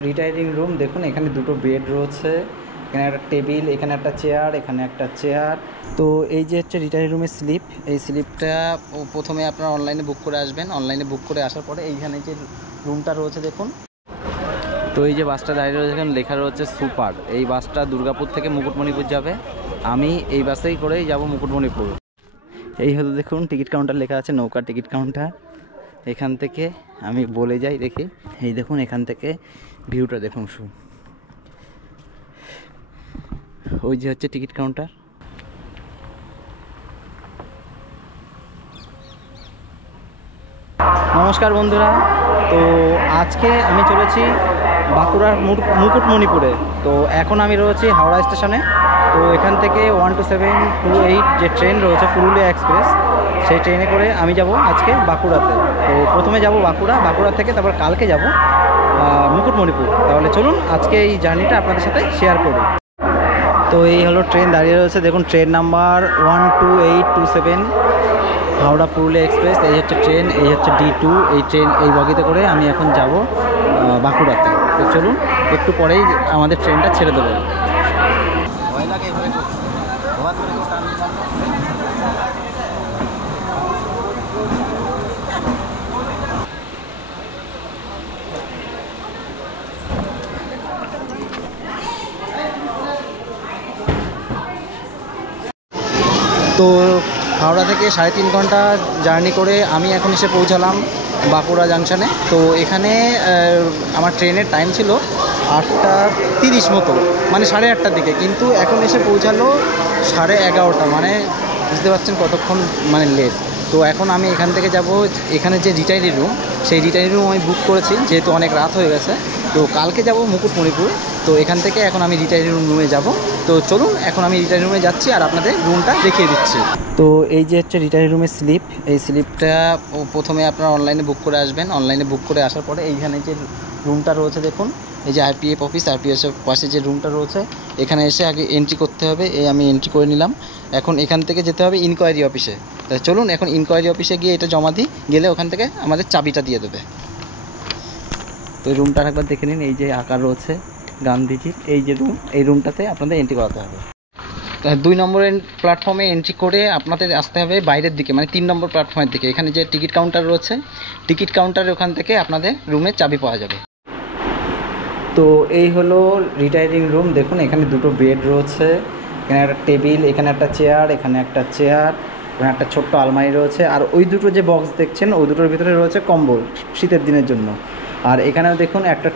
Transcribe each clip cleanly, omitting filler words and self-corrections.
Retiring room দেখুন, এখানে দুটো বেড রয়েছে, এখানে একটা টেবিল, এখানে একটা চেয়ার, এখানে একটা চেয়ার। তো এই যে হচ্ছে রিটায়ারিং রুমের স্লিপ, এই স্লিপটা প্রথমে আপনারা অনলাইনে বুক করে আসবেন। অনলাইনে বুক করে আসার পরে এইখানে যে রুমটা রয়েছে দেখুন, তো এই যে বাসটা দাঁড়িয়ে রয়েছে এখানে লেখা রয়েছে সুপার। এই বাসটা দুর্গাপুর থেকে মুকুটমণিপুর যাবে, আমি এই বাসেই করেই যাব মুকুটমণিপুর। এই হলো দেখুন টিকিট কাউন্টার লেখা আছে, নৌকার টিকিট কাউন্টার। এখান থেকে আমি বলে যাই, দেখি এই দেখুন এখান থেকে ভিউটা দেখুন শুধু, ওই যে হচ্ছে টিকিট কাউন্টার। নমস্কার বন্ধুরা, তো আজকে আমি চলেছি বাঁকুড়ার মুকুটমণিপুরে। তো এখন আমি রয়েছি হাওড়া স্টেশনে। তো এখান থেকে 12728 যে ট্রেন রয়েছে পুরুলিয়া এক্সপ্রেস, সেই ট্রেনে করে আমি যাব আজকে বাঁকুড়াতে। তো প্রথমে যাব বাঁকুড়া থেকে তারপর কালকে যাব মুকুটমণিপুর। তাহলে চলুন আজকে এই জার্নিটা আপনাদের সাথে শেয়ার করি। তো এই হলো ট্রেন দাঁড়িয়ে রয়েছে দেখুন, train number 12827 Howrah Purulia express. এই হচ্ছে ট্রেন, এই হচ্ছে D2। এই ট্রেন, এই বগিতে করে আমি এখন যাব বাঁকুড়াতে। তো চলুন একটু পরেই আমাদের ট্রেনটা ছেড়ে দেবে। তো হাওড়া থেকে 3.5 ঘন্টা জার্নি করে আমি এখন এসে পৌঁছালাম বাঁকুড়া জাংশনে। তো এখানে আমার ট্রেনের টাইম ছিল 8:30 মতো, মানে 8:30টার দিকে, কিন্তু এখন এসে পৌঁছালো 11:30, মানে বুঝতে পারছেন কতক্ষণ মানে লেট। তো এখন আমি এখান থেকে যাব, এখানে যে রিটায়ারি রুম, সেই রিটায়ারি রুম আমি বুক করেছি, যেহেতু অনেক রাত হয়ে গেছে। তো কালকে যাব মুকুটমণিপুর। তো এখান থেকে এখন আমি রিটায়ারি রুমে যাব। তো চলুন এখন আমি রিটায়ারি রুমে যাচ্ছি আর আপনাদের রুমটা দেখিয়ে দিচ্ছি। তো এই যে হচ্ছে রিটায়ারি রুমের স্লিপ, এই স্লিপটা প্রথমে আপনারা অনলাইনে বুক করে আসবেন। অনলাইনে বুক করে আসার পরে এইখানে যে রুমটা রয়েছে দেখুন, এই যে RPF অফিস, RPFের পাশে যে রুমটা রয়েছে, এখানে এসে আগে এন্ট্রি করতে হবে। এই আমি এন্ট্রি করে নিলাম। এখন এখান থেকে যেতে হবে ইনকোয়ারি অফিসে। তাই চলুন এখন ইনকোয়ারি অফিসে গিয়ে এটা জমা দিই, গেলে ওখান থেকে আমাদের চাবিটা দিয়ে দেবে। তো এই রুমটা একবার দেখে নিন, এই যে আকার রয়েছে গান্ধীজির, এই যে রুম, এই রুমটাতে আপনাদের এন্ট্রি করাতে হবে। 2 নম্বরের প্ল্যাটফর্মে এন্ট্রি করে আপনাদের আসতে হবে বাইরের দিকে, মানে 3 নম্বর প্ল্যাটফর্মের দিকে। এখানে যে টিকিট কাউন্টার রয়েছে, টিকিট কাউন্টারের ওখান থেকে আপনাদের রুমের চাবি পাওয়া যাবে। তো এই হলো রিটায়ারিং রুম দেখুন, এখানে দুটো বেড রয়েছে, এখানে একটা টেবিল, এখানে একটা চেয়ার, এখানে একটা চেয়ার, এখানে একটা ছোট্ট আলমারি রয়েছে। আর ওই দুটো যে বক্স দেখছেন, ওই দুটোর ভিতরে রয়েছে কম্বল শীতের দিনের জন্য। আর এখানেও দেখুন একটা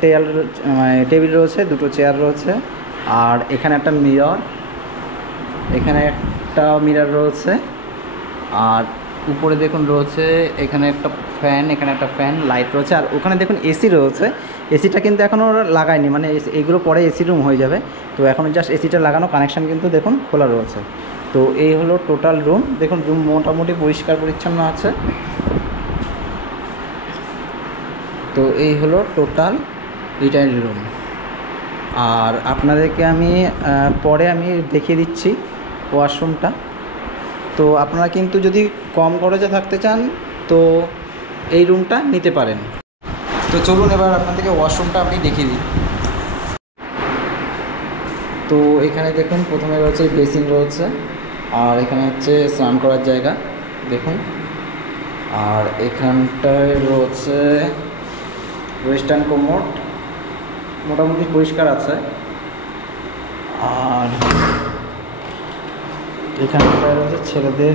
টেবিল রয়েছে, দুটো চেয়ার রয়েছে, আর এখানে একটা মিরর, এখানে একটা মিরর রয়েছে। আর উপরে দেখুন রয়েছে এখানে একটা ফ্যান, এখানে একটা ফ্যান, লাইট রয়েছে। আর ওখানে দেখুন এসি রয়েছে। এসিটা কিন্তু এখনও লাগায়নি, মানে এইগুলো পরে এসি রুম হয়ে যাবে। তো এখন জাস্ট এসিটা লাগানো, কানেকশান কিন্তু দেখুন খোলা রয়েছে। তো এই হলো টোটাল রুম দেখুন, রুম মোটামুটি পরিষ্কার পরিচ্ছন্ন আছে। তো এই হলো টোটাল রিটায়ার্ড রুম। আর আপনাদেরকে আমি পরে দেখিয়ে দিচ্ছি ওয়াশরুমটা। তো আপনারা কিন্তু যদি কম খরচে থাকতে চান তো এই রুমটা নিতে পারেন। তো চলুন এবার আপনাদেরকে ওয়াশরুমটা আমি দেখিয়ে দিই। তো এখানে দেখুন প্রথমে রয়েছে বেসিন রয়েছে, আর এখানে হচ্ছে স্নান করার জায়গা দেখুন। আর এখানটায় রয়েছে ওয়েস্টার্ন কোমোড, মোটামুটি পরিষ্কার আছে। আর এখানটায় রয়েছে ছেলেদের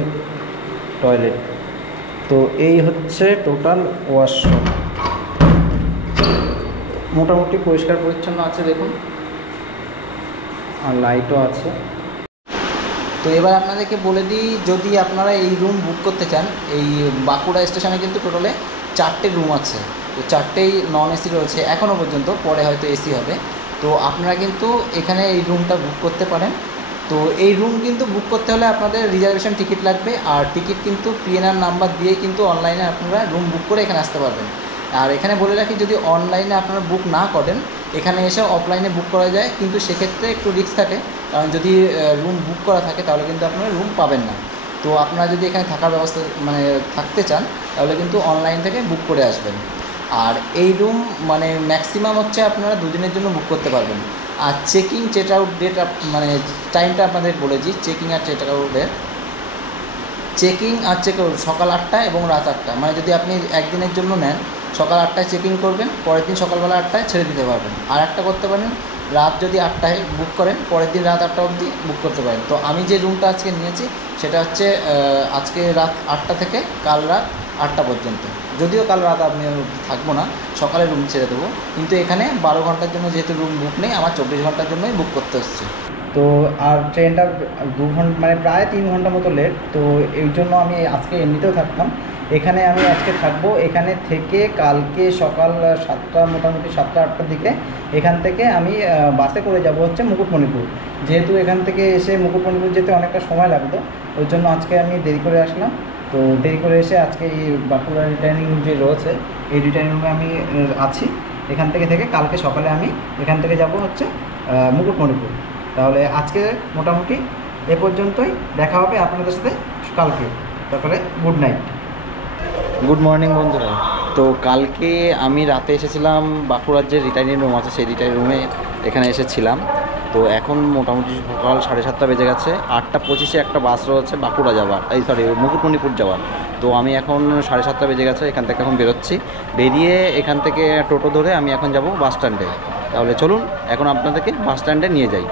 টয়লেট। তো এই হচ্ছে টোটাল ওয়াশরুম, মোটামুটি পরিষ্কার পরিচ্ছন্ন আছে দেখুন, আর লাইটও আছে। তো এবার আপনাদেরকে বলে দিই, যদি আপনারা এই রুম বুক করতে চান, এই বাঁকুড়া স্টেশনে কিন্তু টোটালে 4টে রুম আছে। তো 4টেই নন এসি রয়েছে এখনও পর্যন্ত, পরে হয়তো এসি হবে। তো আপনারা কিন্তু এখানে এই রুমটা বুক করতে পারেন। তো এই রুম কিন্তু বুক করতে হলে আপনাদের রিজার্ভেশন টিকিট লাগবে, আর টিকিট কিন্তু PNR নাম্বার দিয়ে কিন্তু অনলাইনে আপনারা রুম বুক করে এখানে আসতে পারবেন। আর এখানে বলে রাখি, যদি অনলাইনে আপনারা বুক না করেন, এখানে এসে অফলাইনে বুক করা যায়, কিন্তু সেক্ষেত্রে একটু রিস্ক থাকে, কারণ যদি রুম বুক করা থাকে তাহলে কিন্তু আপনারা রুম পাবেন না। তো আপনারা যদি এখানে থাকার ব্যবস্থা মানে থাকতে চান, তাহলে কিন্তু অনলাইন থেকে বুক করে আসবেন। আর এই রুম মানে ম্যাক্সিমাম হচ্ছে আপনারা 2 দিনের জন্য বুক করতে পারবেন। আর চেকিং চেক আউট ডেট মানে টাইমটা আপনাদের বলেছি, চেকিং আর চেক আউটের। চেকিং আর চেক আউট সকাল 8টায় এবং রাত 8টায়, মানে যদি আপনি একদিনের জন্য নেন সকাল 8টায় চেকিং করবেন, পরের দিন সকালবেলা 8টায় ছেড়ে দিতে পারবেন। আর একটা করতে পারেন, রাত যদি 8টায় বুক করেন পরের দিন রাত 8টা অবধি বুক করতে পারেন। তো আমি যে রুমটা আজকে নিয়েছি সেটা হচ্ছে আজকে রাত 8টা থেকে কাল রাত 8টা পর্যন্ত। যদিও কাল রাত আমি থাকবো না, সকালে রুম ছেড়ে দেবো, কিন্তু এখানে 12 ঘন্টার জন্য যেহেতু রুম বুক নেই, আমার 24 ঘন্টার জন্যই বুক করতে হচ্ছে। তো আর ট্রেনটা 2 ঘন্টা মানে প্রায় 3 ঘন্টা মতো লেট, তো এই জন্য আমি আজকে এমনিতেও থাকতাম এখানে। আমি আজকে থাকবো এখানে থেকে কালকে সকাল 7টা মোটামুটি 7টা-8টার দিকে এখান থেকে আমি বাসে করে যাব হচ্ছে মুকুটমণিপুর। যেহেতু এখান থেকে এসে মুকুটমণিপুর যেতে অনেকটা সময় লাগতো, ওই জন্য আজকে আমি দেরি করে আসলাম। তো দেরি করে এসে আজকে এই বাঁকুড়া রিটার্নিং যে রয়েছে এই রিটার্নিং রুমে আমি আছি। এখান থেকে কালকে সকালে আমি এখান থেকে যাব হচ্ছে মুকুটমণিপুর। তাহলে আজকে মোটামুটি এ পর্যন্তই, দেখা হবে আপনাদের সাথে কালকে সকালে। গুড নাইট, গুড মর্নিং বন্ধুরা। তো কালকে আমি রাতে এসেছিলাম বাঁকুড়ার যে রিটার্নিং রুম আছে সেই রিটার্নিং রুমে এখানে এসেছিলাম। তো এখন মোটামুটি সকাল 7:30 বেজে গেছে। 8টা 25-এ একটা বাস রয়েছে বাঁকুড়া যাওয়ার, মুকুটমণিপুর যাওয়ার। তো আমি এখন 7:30 বেজে গেছে, এখান থেকে এখন বেরোচ্ছি। বেরিয়ে এখান থেকে টোটো ধরে আমি এখন যাব বাস স্ট্যান্ডে। তাহলে চলুন এখন আপনাদেরকে বাস স্ট্যান্ডে নিয়ে যাই।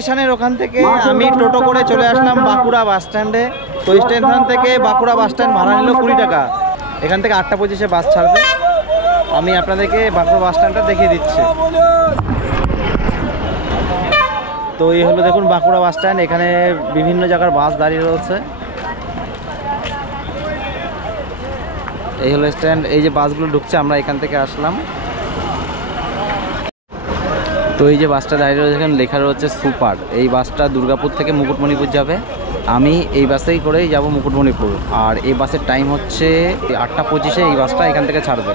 স্টেশনের ওখান থেকে আমি টোটো করে চলে আসলাম বাঁকুড়া বাস স্ট্যান্ডে। তো স্টেশন থেকে বাঁকুড়া বাস স্ট্যান্ড ভাড়া নিল 20 টাকা। এখান থেকে 8টা 25-এ বাস ছাড়বে। আমি আপনাদেরকে বাঁকুড়া বাস স্ট্যান্ডটা দেখিয়ে দিচ্ছি। তো এই হলো দেখুন বাঁকুড়া বাস স্ট্যান্ড, এখানে বিভিন্ন জায়গার বাস দাঁড়িয়ে রয়েছে। এই হলো স্ট্যান্ড, এই যে বাসগুলো ঢুকছে, আমরা এখান থেকে আসলাম। তো এই যে বাসটা দাঁড়িয়ে রয়েছে এখানে লেখা রয়েছে সুপার। এই বাসটা দুর্গাপুর থেকে মুকুটমণিপুর যাবে। আমি এই বাসেই করেই যাব মুকুটমণিপুর। আর এই বাসের টাইম হচ্ছে 8টা 25-এ এই বাসটা এখান থেকে ছাড়বে।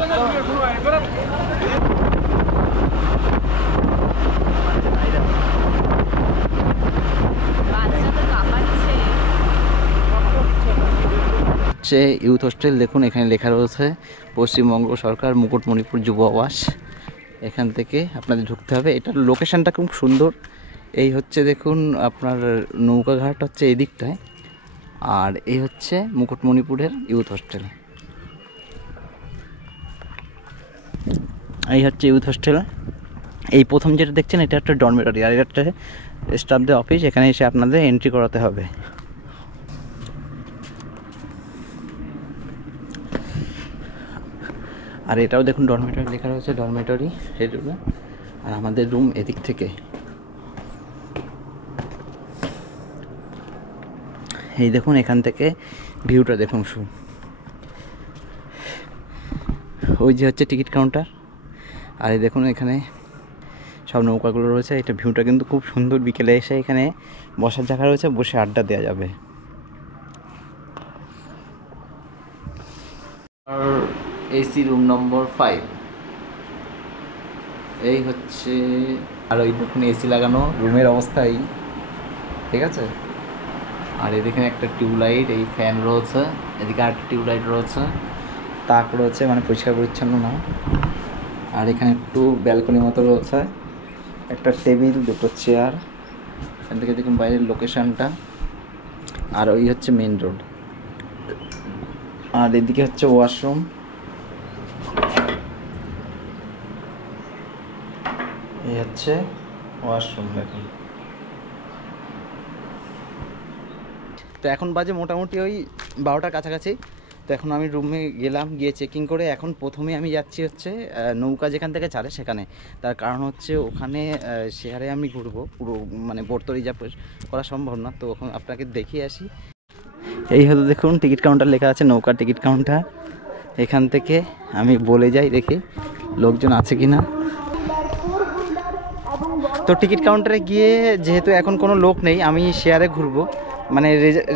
ইউথ হোস্টেল দেখুন, এখানে লেখা রয়েছে পশ্চিমবঙ্গ সরকার মুকুটমণিপুর যুব আবাস। এখান থেকে আপনাদের ঢুকতে হবে। এটার লোকেশানটা খুব সুন্দর। এই হচ্ছে দেখুন আপনার নৌকাঘাট হচ্ছে এই দিকটায়, আর এই হচ্ছে মুকুটমণিপুরের ইউথ হোস্টেল। এই হচ্ছে ইউথ হোস্টেল। এই প্রথম যেটা দেখছেন এটা একটা ডরমেটরি, আর এটা একটা স্টাফদের অফিস। এখানে এসে আপনাদের এন্ট্রি করাতে হবে। আর এটাও দেখুন ডরমেটরি লেখা রয়েছে, ডরমেটরি এই রুমে। আর আমাদের রুম এদিক থেকে। এই দেখুন এখান থেকে ভিউটা দেখুন। ওই যে হচ্ছে টিকিট কাউন্টার, আর এই দেখুন এখানে সব নৌকাগুলো রয়েছে। এটা ভিউটা কিন্তু খুব সুন্দর। বিকেলে এসে এখানে বসার জায়গা রয়েছে, বসে আড্ডা দেওয়া যাবে। আর এসি রুম নম্বর 5 এই হচ্ছে। আর ওই দেখুন এসি লাগানো রুমের অবস্থাই, ঠিক আছে। আর এদিকে একটা টিউবলাইট, এই ফ্যান রয়েছে, এদিকে আরেকটা টিউবলাইট রয়েছে, তাক রয়েছে, মানে পরিষ্কার পরিচ্ছন্ন না। আর এখানে একটু ব্যালকনি মতো রয়েছে, একটা টেবিল, দুটো চেয়ার। এখান থেকে দেখুন বাইরের লোকেশানটা। আর ওই হচ্ছে মেন রোড। আর এদিকে হচ্ছে ওয়াশরুম। এই হচ্ছে ওয়াশরুম দেখুন। তো এখন বাজে মোটামুটি ওই 12টার কাছাকাছি। তো এখন আমি রুমে গেলাম, গিয়ে চেকিং করে এখন প্রথমে আমি যাচ্ছি হচ্ছে নৌকা যেখান থেকে ছাড়ে সেখানে। তার কারণ হচ্ছে ওখানে শেয়ারে আমি ঘুরবো, পুরো মানে বোট রিজার্ভ করা সম্ভব না। তো ওখানে আপনাকে দেখিয়ে আসি। এই হলো দেখুন টিকিট কাউন্টার লেখা আছে, নৌকার টিকিট কাউন্টার। এখান থেকে আমি বলে যাই, দেখি লোকজন আছে কি না। তো টিকিট কাউন্টারে গিয়ে যেহেতু এখন কোনো লোক নেই, আমি শেয়ারে ঘুরবো, মানে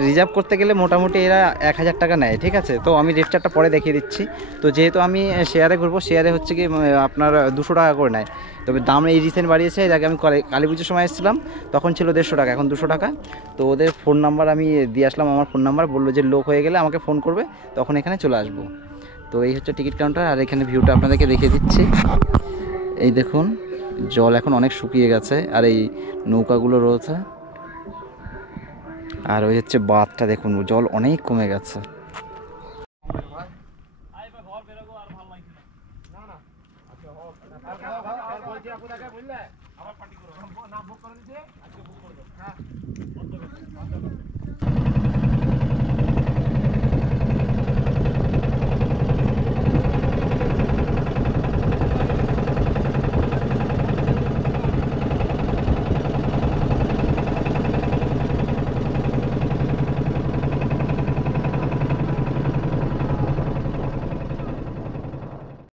রিজার্ভ করতে গেলে মোটামুটি এরা 1000 টাকা নেয়, ঠিক আছে। তো আমি রেট চার্টটা পরে দেখিয়ে দিচ্ছি। তো যেহেতু আমি শেয়ারে ঘুরবো, শেয়ারে হচ্ছে কি আপনার 200 টাকা করে নেয়। তবে দাম এই রিসেন্ট বাড়িয়েছে, এর আগে আমি কালী পুজোর সময় এসেছিলাম তখন ছিল 150 টাকা, এখন 200 টাকা। তো ওদের ফোন নাম্বার আমি দিয়ে আসলাম, আমার ফোন নাম্বার, বললো যে লোক হয়ে গেলে আমাকে ফোন করবে, তখন এখানে চলে আসবো। তো এই হচ্ছে টিকিট কাউন্টার, আর এখানে ভিউটা আপনাদেরকে দেখিয়ে দিচ্ছি। এই দেখুন জল এখন অনেক শুকিয়ে গেছে, আর এই নৌকাগুলো রয়েছে, আর ওই হচ্ছে বাঁধটা দেখুন, জল অনেক কমে গেছে।